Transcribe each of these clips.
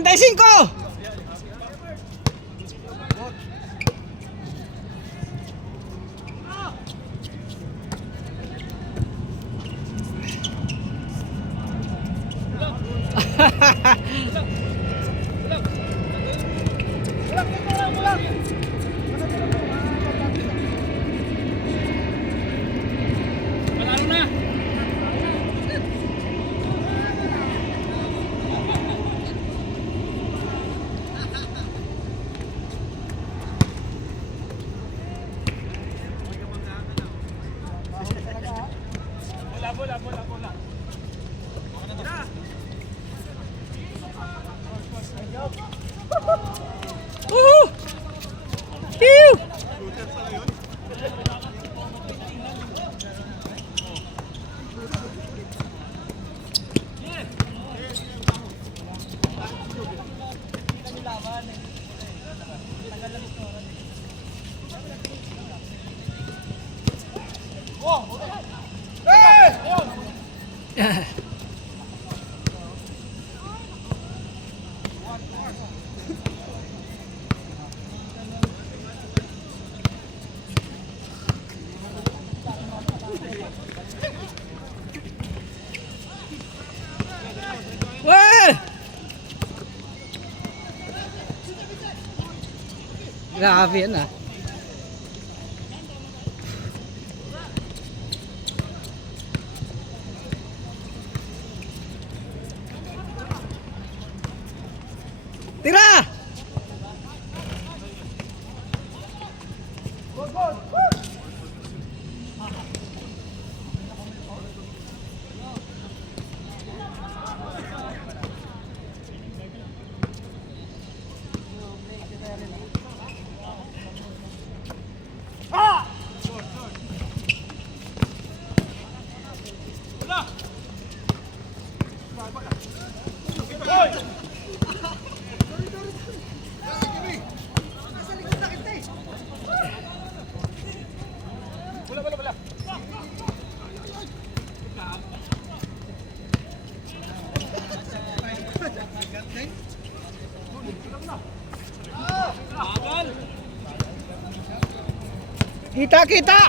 35! Woo! Ew! Wah! Grabe yan ah. Tira! Kita kita.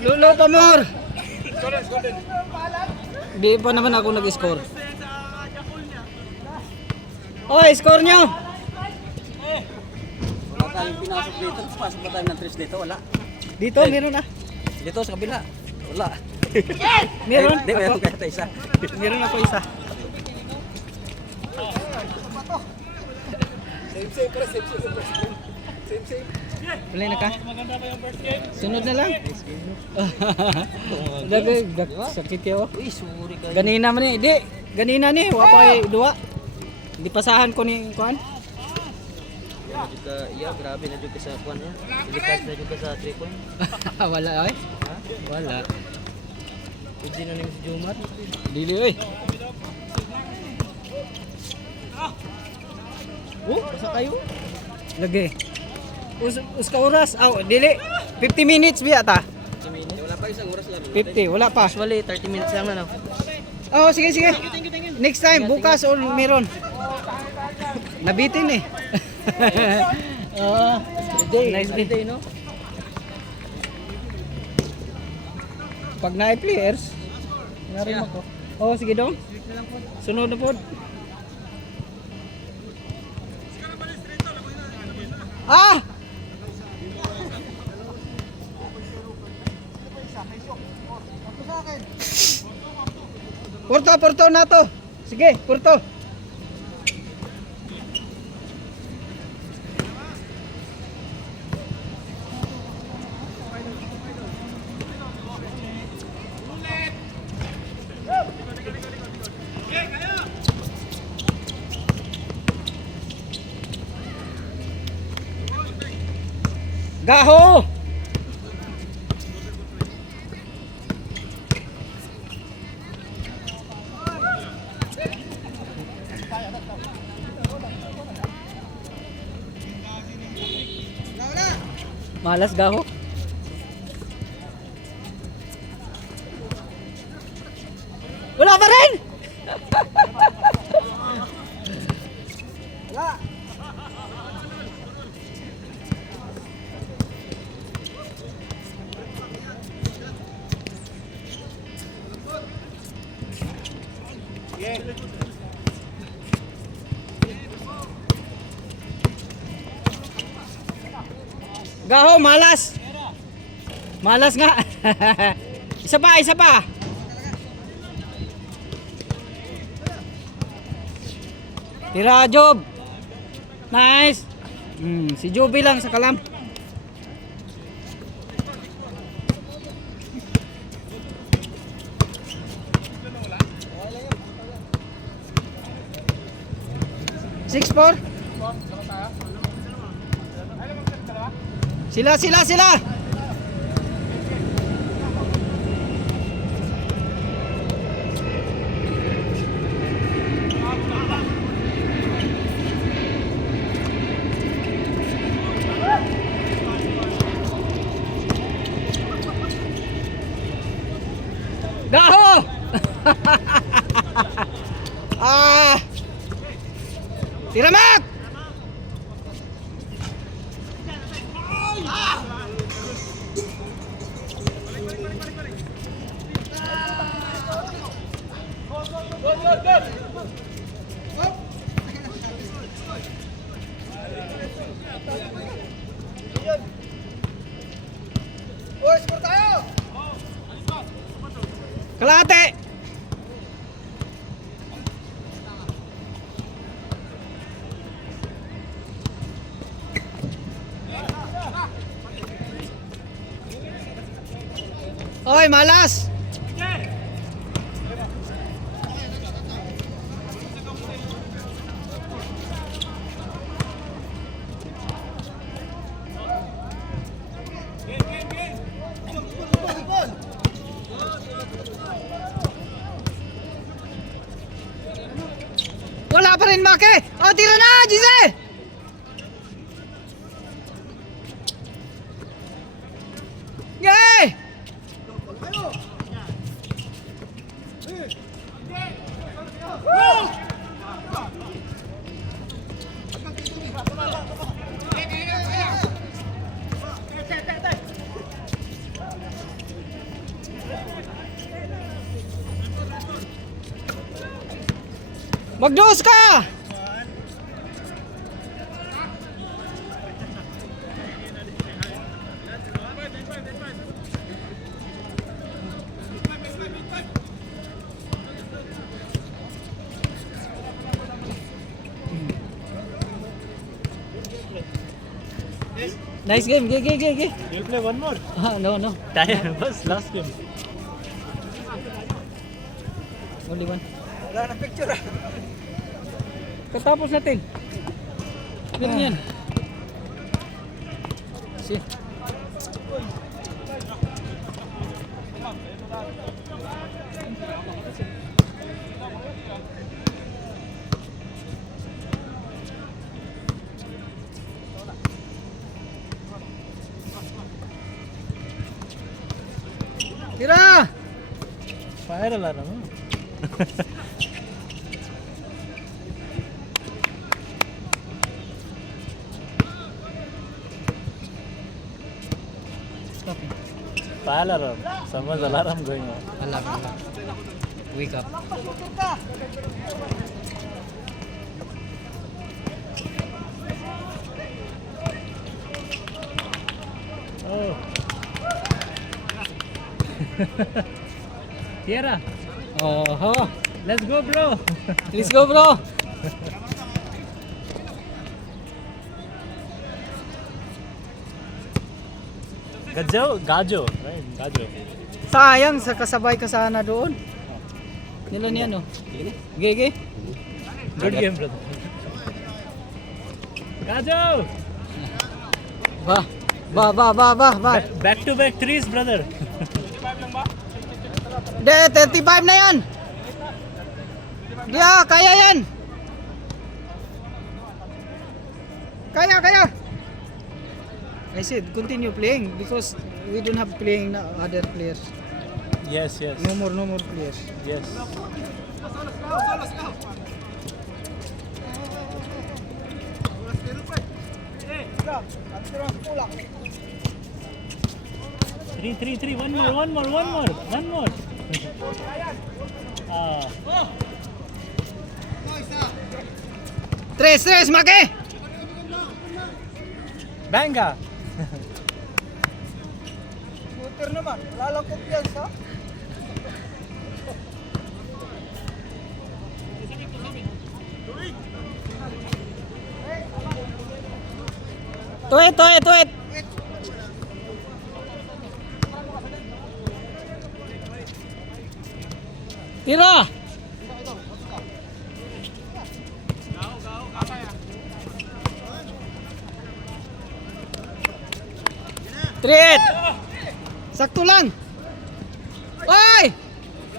Lulo pa more. Di pa naman ako nag-score. Oy, score nyo. Wala tayong pinasok dito. Pasok ba tayo ng 3 dito? Wala. Dito, meron na. Dito sa kabila. Wala. Meron. Hindi, meron kaya tayo isa. Meron ako isa. Play na ka? Sunod na lang. Sakit yun. Uy, sorry ka. Ganina man eh. Di, ganina ni. Wapay duwa. Di pasahan ko ni kuan. Iya, grabe na juga sa kuan niya. Silikas na juga sa 3 point. Wala ay. Ha? Wala. Pwede na si Jomar. Dili oy. Basta kayo. Lagi. Uska oras. Dili. 50 minutes biya ta. 50 minutes. Wala pa isang oras lang. 50, wala pa. Usually 30 minutes lang na. Oh, sige sige. Next time bukas or meron. Nabitin eh. Oh, nice day, no? Pag na-players, narin ako. Oh, sige dong. Sunod na po. Ah! Porto na to. Sige, Porto. Gaho! Malas gaho. Wala pa rin! Wala. Gaho, malas. Malas nga. Isa pa, isa pa. Tira, Job. Nice. Si Joby lang sa kalam. Six four. Sila. Gaho! Tira, Mac! Kalate! Oy, malas! Wala pa rin, Maki! O, tira na, Gise! Yay! Magdos ka! Nice game, G. You'll play one more. No. Time was last game. Only one. Wala na picture. Katapos natin. Ganyan. Si. Tira! Fire alarm. Fire alarm. Someone's alarm going on. Alam. Wake up. Oh. Tierra. Oh, Let's go, bro. let's go, bro. Gajo. Right? Gajo. Sayang sa kasabay ka sana doon. Nilan yan, oh. Gege. Good game, brother. Gajo. Ba. Ba. Back to back threes, brother. De, 35 na yan. Yeah, kaya yan. Kaya. I said, continue playing because we don't have playing na other players. Yes. No more players. Yes. Three. One more. Tres, Maki! Banga. Scooter naman, wala lang kumpiyansa. Tuwit. Tira! Treat! Sakto lang! Oy!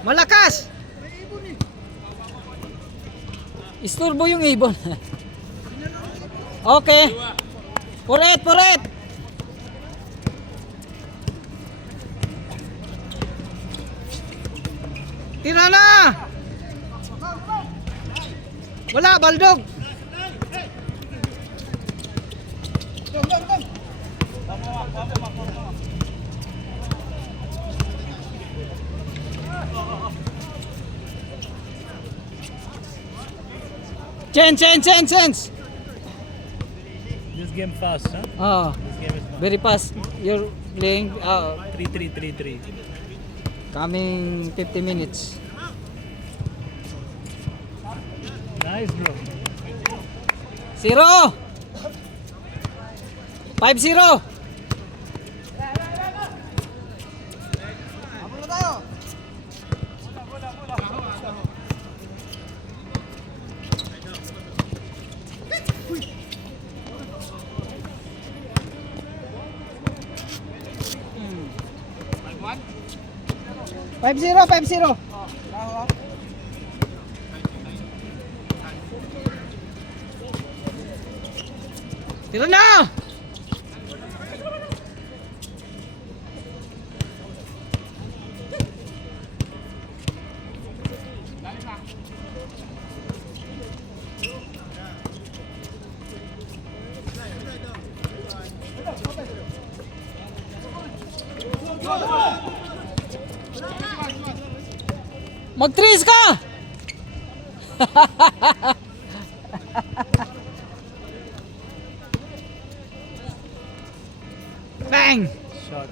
Malakas! Isturbo yung ibon. Okay. Puret! Tira na! Wala, baldog! Change! This game fast, huh? Oh, This game is fast. very fast. You're playing 3-3. coming 50 minutes. Nice, bro. 0 5-0. Five zero. Tira na! Mag-trees ka! Bang! Shot.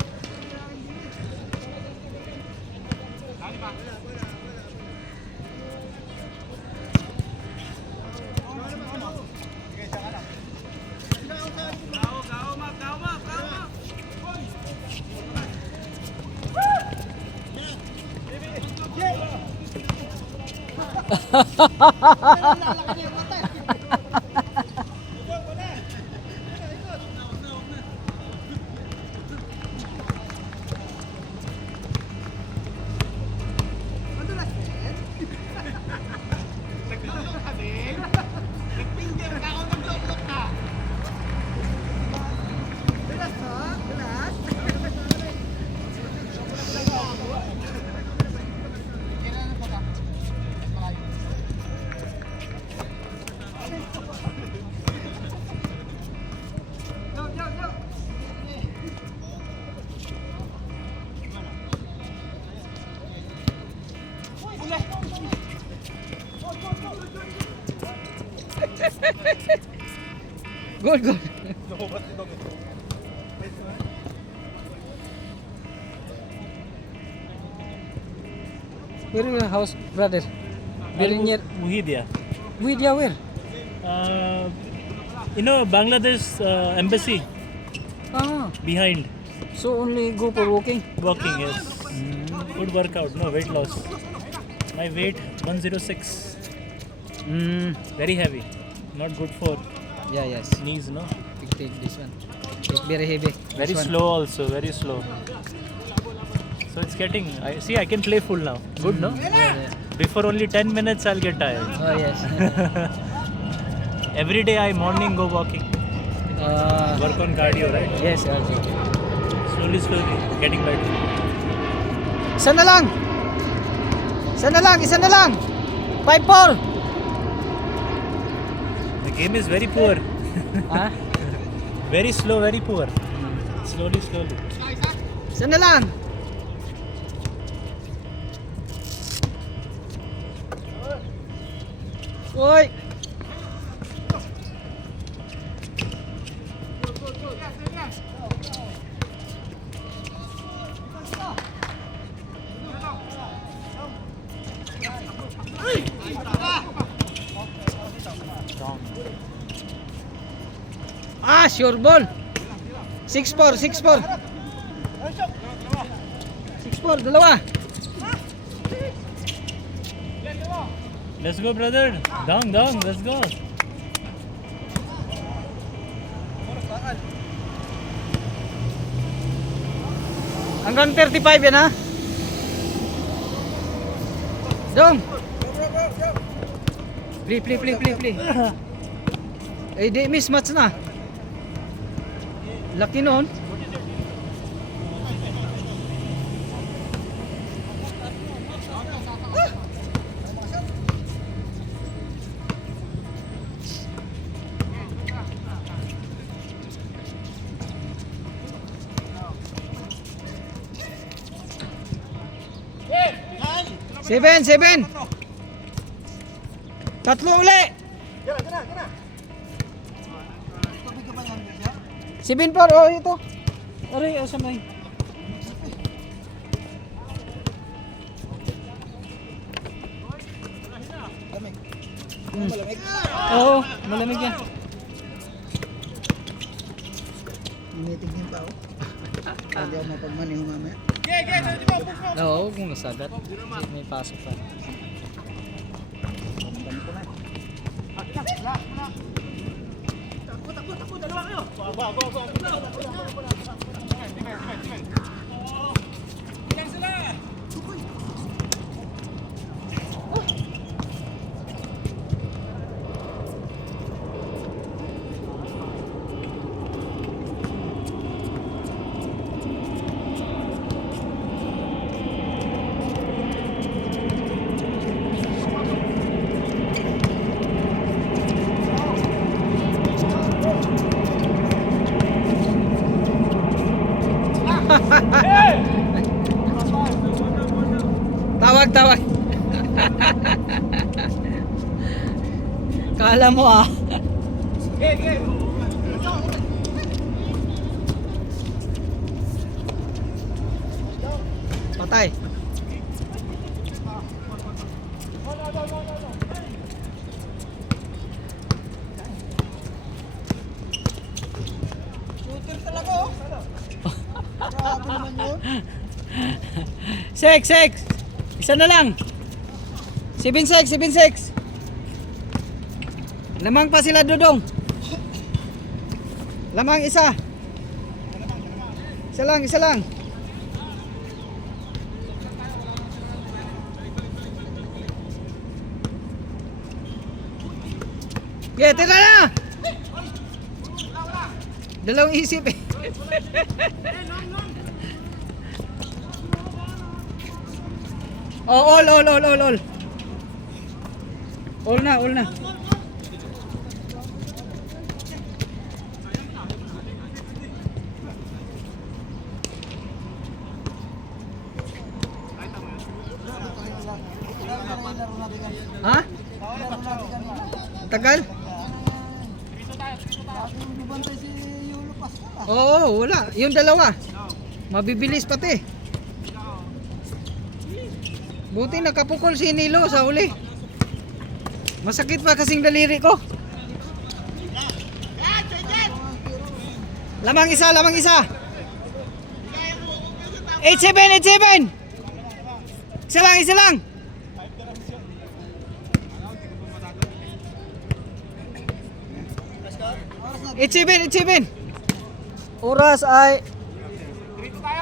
Good. Where is your house, brother? Very near. Muhidia. Widya, where? Bangladesh embassy Ah, behind. so only go for walking? Walking, yes. Good workout, no weight loss. My weight 106. Very heavy. Not good for Yeah, yes. knees, no? Take this one. It's very heavy. Very This one. slow also, very slow. So it's getting, I can play full now. Good, no? Yeah. Before only 10 minutes I'll get tired. Oh yes. Every day I morning go walking. Work on cardio, right? Yes, also. Slowly, getting better. Isa na lang. Isa na lang. 5-4. The game is very poor. Ha? Very slow, very poor. Slowly. Isa na lang. Uy. Sure ball. 6-4, 6-4. 6-4, dalawa. Let's go, brother. Down, let's go. Hanggang 35 yan ha. Dong. Play. Eh di mismatch na. Laki nun. Seven. Tatlo uli. 7-4, oh ito. Aray, asa may. Malamig. Oo, malamig yan. Meeting din pa ako. Hindi ako mapagmaniho mamaya. Oo, kung nasagat. May pasok pa. Tawag. Kala mo ah. Patay. Shooter talaga oh. Grabe naman yun. Six. Isa na lang. 7-6. Lamang pa sila, Dudong. Lamang isa. Isa lang. Yeah, tira na. Dalawang isip eh. Oh, all. All na. Ha? Tagal? Bubantay si Yulo Pascal. Oo, wala. Yung dalawa. Mabibilis pati. Buti nakapukol si Nilo sa huli. Masakit pa kasing daliri ko. Lamang isa. 8-7. Isa lang. It's even. Oras ay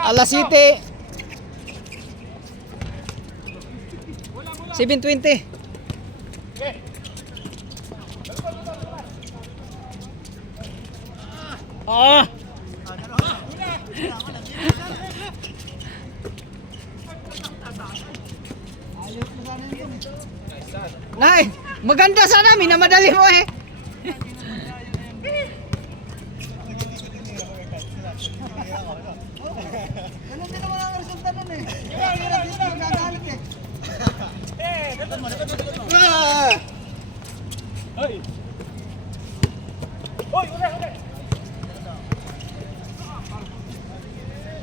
alas 7. 7:20. Ah! Nay, maganda sana, minamadali mo eh. Ganun din naman ang resulta nun eh. Hirap dito, magagalit eh.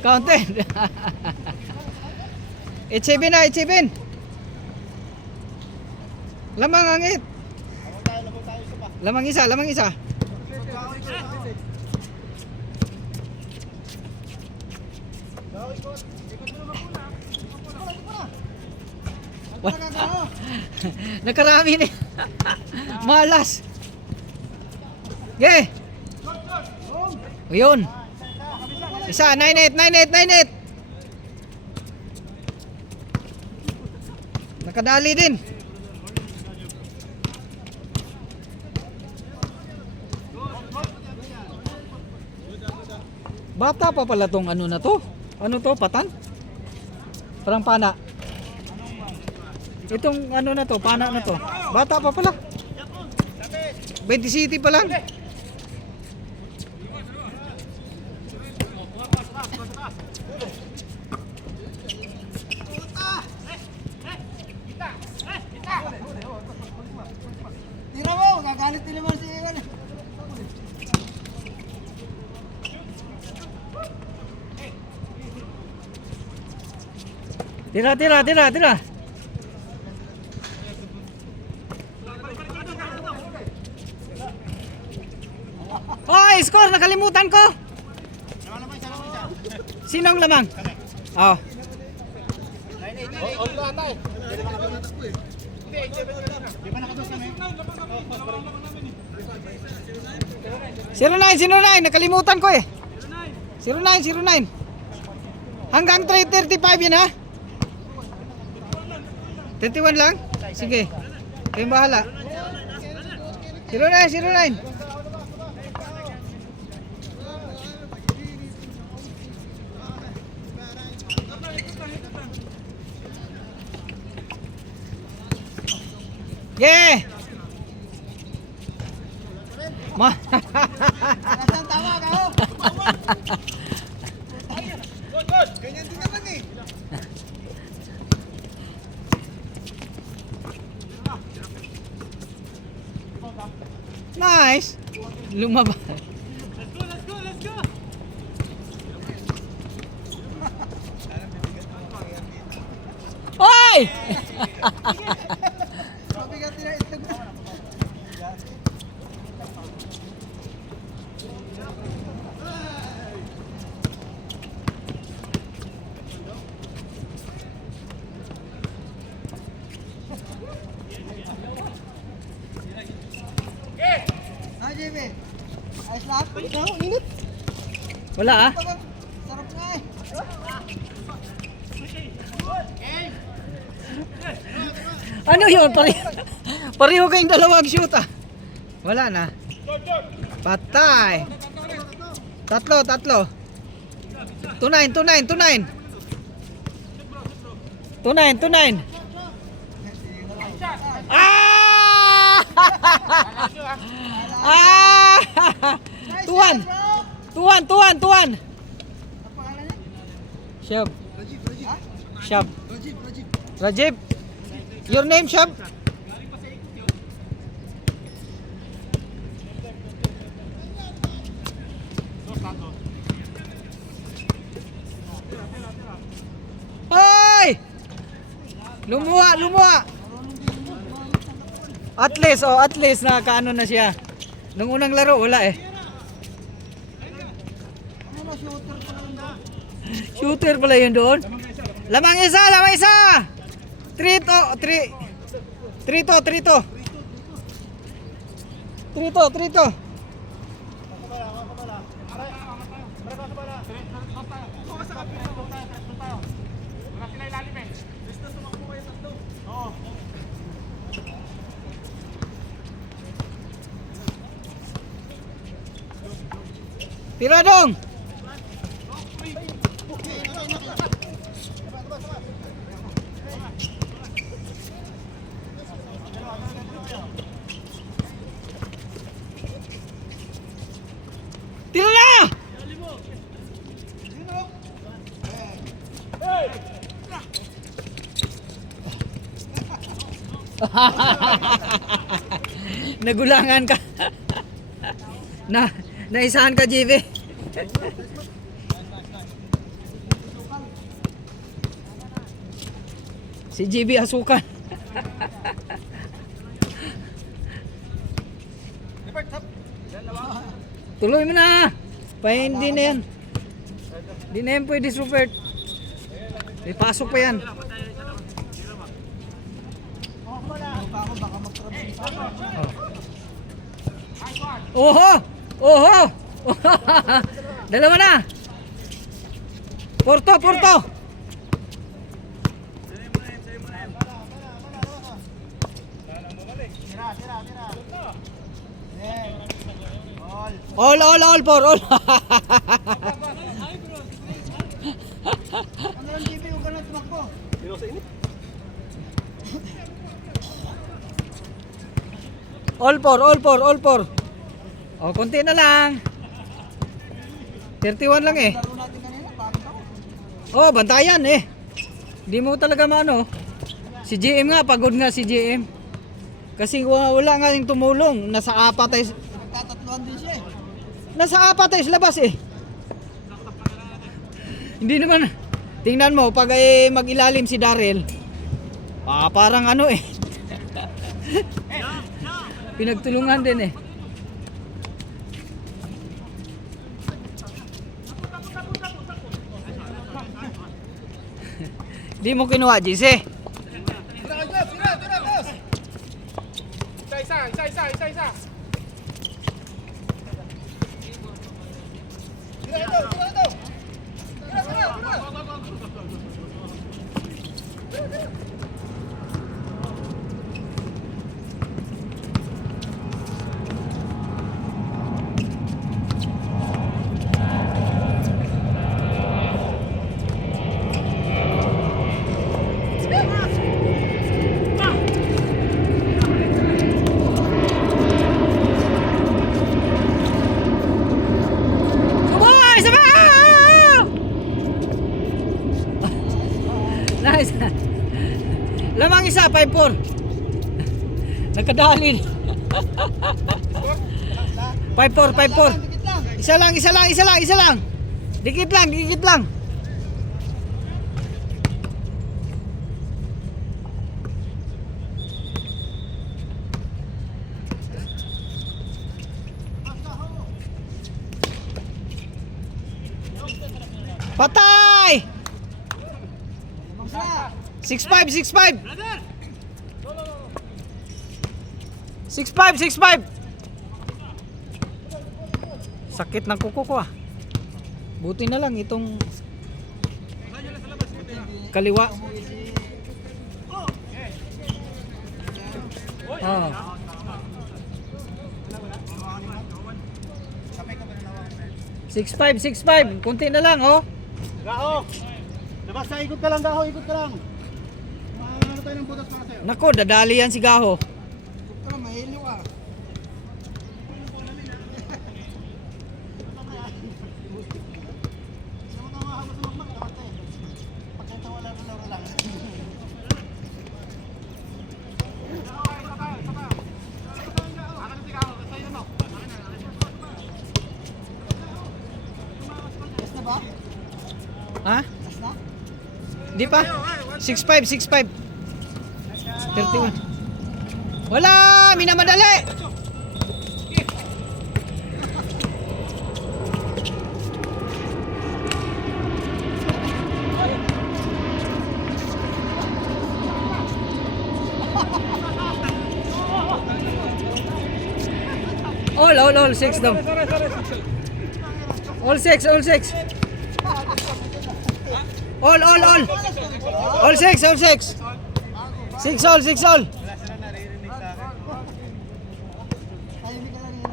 Counted. It's 7 na, it's 7. Lamang angit. Lamang isa, lamang isa. Nakarami ni. Malas. Yeah. Ayun. Isa, 9-8, 9-8, 9-8. Nakadali din. Bata pa pala tong ano na to. Ano to, patan? Parang pana. Itong ano na to, pana na to. Bata pa pala. 20 city pa lang. Tira mo, magagalit din naman si Iwan eh. Tira, tira, tira, tira. Oh, score! Nakalimutan ko! Sinong lamang? Oh. Zero nine, nakalimutan ko eh. 09. Hanggang 3:35 yan ha? 31 lang? Sige. Kayong bahala. 09. Yeah! Nasaan tama ka ho? Ganyan din naman eh. Nice! Lumabas. Let's go. Hoy! Mabigat din ang itlog na. Ah, JB. Ayos lahat. Init. Wala ah. Sarap nga eh. Ano yun? Pareho kayong dalawang shoot ah. Wala na. Patay. Tatlo. 29. 29. Ah! Ah! Tuan. Ang pangalan niya? Shab. Ha? Shab. Rajib. Rajib. Your name, Shab? Hoy! Lumuha. At least nakakaano na siya. Nung unang laro wala eh. Ano na shooter pa lang daw? Shooter pala yun doon. Lamang isa. 3 to. Tira dong! Tira na! Nagulangan ka. Naisahan ka, JV. Si JV asukan. Tuloy mo na. Hindi na yan. Hindi na yan pwede super. May pasok pa yan. Oho! Oho! Dalawa na! Porto! Porto! All, por all. Ano lang JB, huwag ka na tumakbo. All for. O, konti na lang. 31 lang eh. Laro natin kanina, bakit ako? Oh, bantayan eh. Hindi mo talaga maano. Si GM nga, pagod nga si GM. Kasi wala nga yung tumulong. Nasa apat tayo. Nagtatatluan din siya eh. Nasa apat tayo sa labas eh. Hindi naman. Tingnan mo, pag mag-ilalim si Daryl. Parang ano eh. Pinagtulungan din eh. Di mo kinuha, JC. Isa. Sabay! Sabay! Nice. Lamang isa, 5-4. Nagkadalin. 5-4. Dikit lang. Isa lang. Dikit lang. Patay! 6-5. 6-5. Sakit ng kuko ko ah. Buti na lang itong kaliwa. Oh. Six five. Kunti na lang oh. Gaho! Labas na, ikot ka lang, Gaho, ikot ka lang. Ano tayo ng butas para sa'yo? Nako, dadali yan si Gaho. Ito na, mahilo ka. Pagkita wala na laro lang. Yes na ba? Ha? Yes na? Di pa? 6-5. 31. Wala! Minamadali! All 6 daw. All 6. All 6. All 6. 6 all. Tahimik ka lang yun.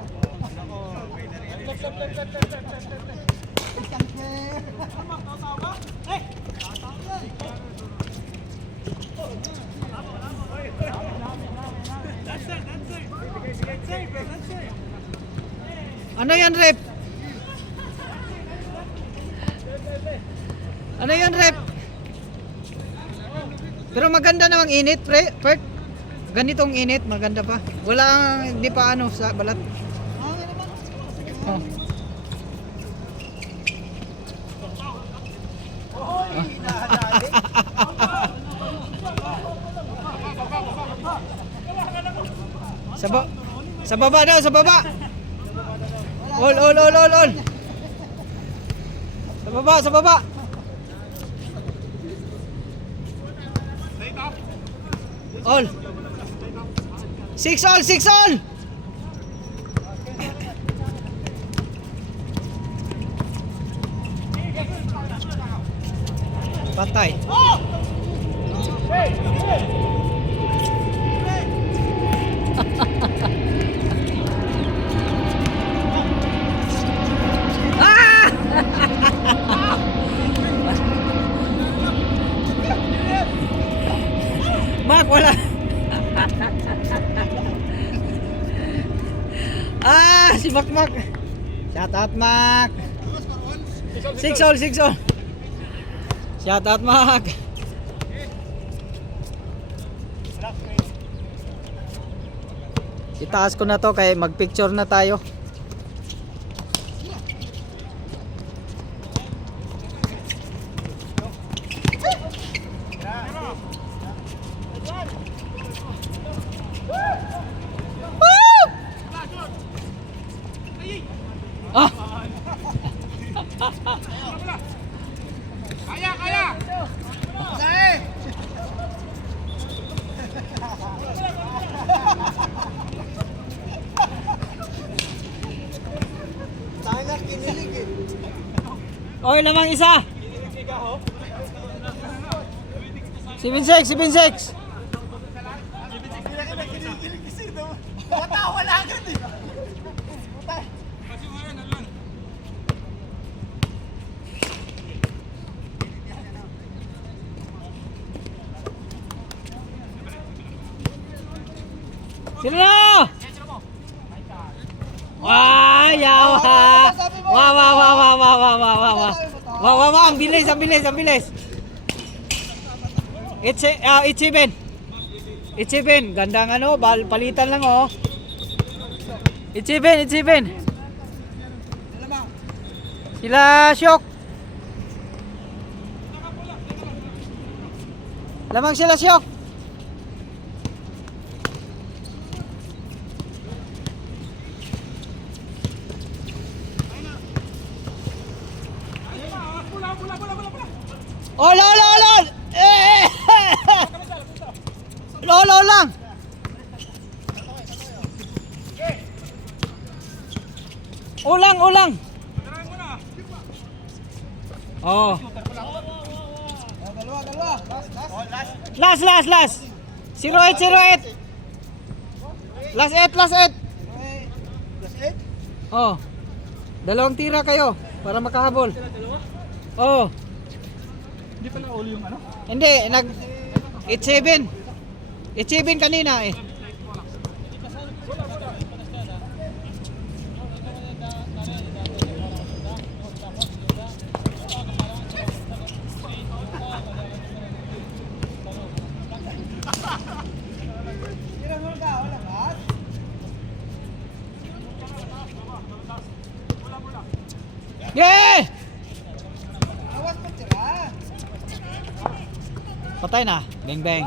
Ano yan, rep? Ano yan, rep? Pero maganda namang init, Pert. Ganitong init, maganda pa. Wala, hindi pa ano sa balat. Oh. Sa baba daw, sa baba. All. Sa baba. All. 6 all. Patay. Mak, wala. Si Makmak. Shout out, Mak. 6 all. Shout out, Mak. Itaas ko na to kay magpicture na tayo. Kaya! Oy, lamang isa. 7-6. Wala agad eh. Sino na? Wah, yaw ha. Wah, ang bilis. It's7. Gandang ano, palitan lang oh. It's7. Sila Syok. Lamang sila Syok. Oh, lol. Lol lang. Ulang. Oh. Last. 08. Last 8. Oh. Dalawang tira kayo para makahabol. Oh. Hindi pala ulo yung ano? Hindi, It's7 kanina eh. Yeah! Patay na. Bang.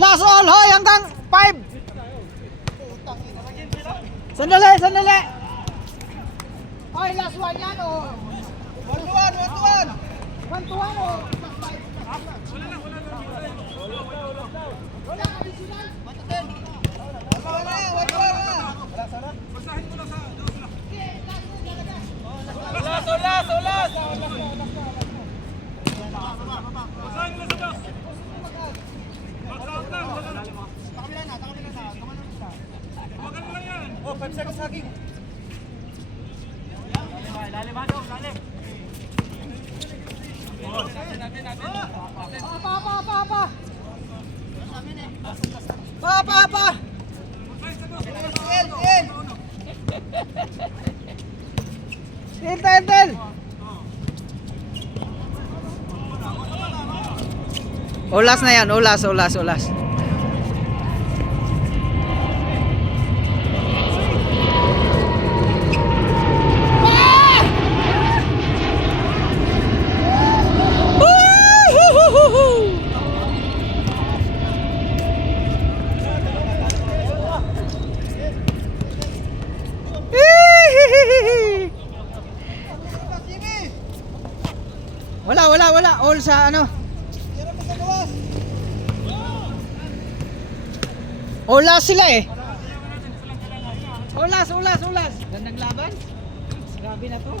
Last all, hoy, hanggang 5. Sandali. Hoy, last one yan, oh. 1-1, oh. Wala, additional. Ulas. 5 seconds lagi. Pa. Tel. Ulas na yan, ulas. Wala. All sa ano? Ulas sila eh. Ulas. Gandang laban. Grabe na to.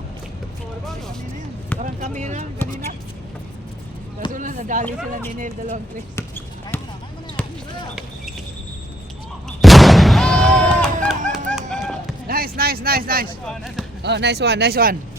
Parang kami na kanina. Kaso lang nadali sila ni Neil dalawang tres. Nice. Oh, nice one.